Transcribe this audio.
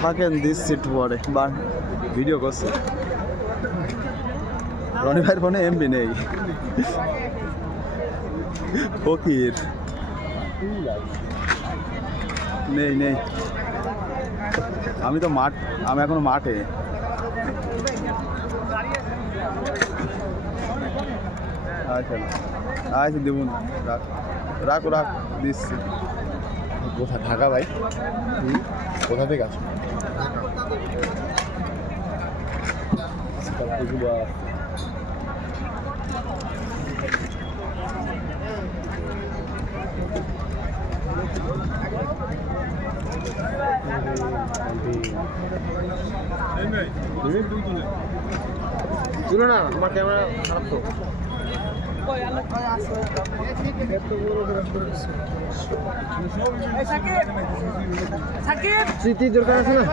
থাকেন দিচ্ছি একটু পরে বা ভিডিও করছে। রনি ভাইয়ের ফোনে এমবি নেই। ফকির নেই নেই, আমি তো আমি এখনো মাঠে। আচ্ছা আচ্ছা দেবুন, রাখো দিচ্ছি। কোথা ঢাকা ভাই? কোথা থেকে আসো? তুলো না, আমার ক্যামেরা খারাপ তো। স্মৃতি দরকার আছে না।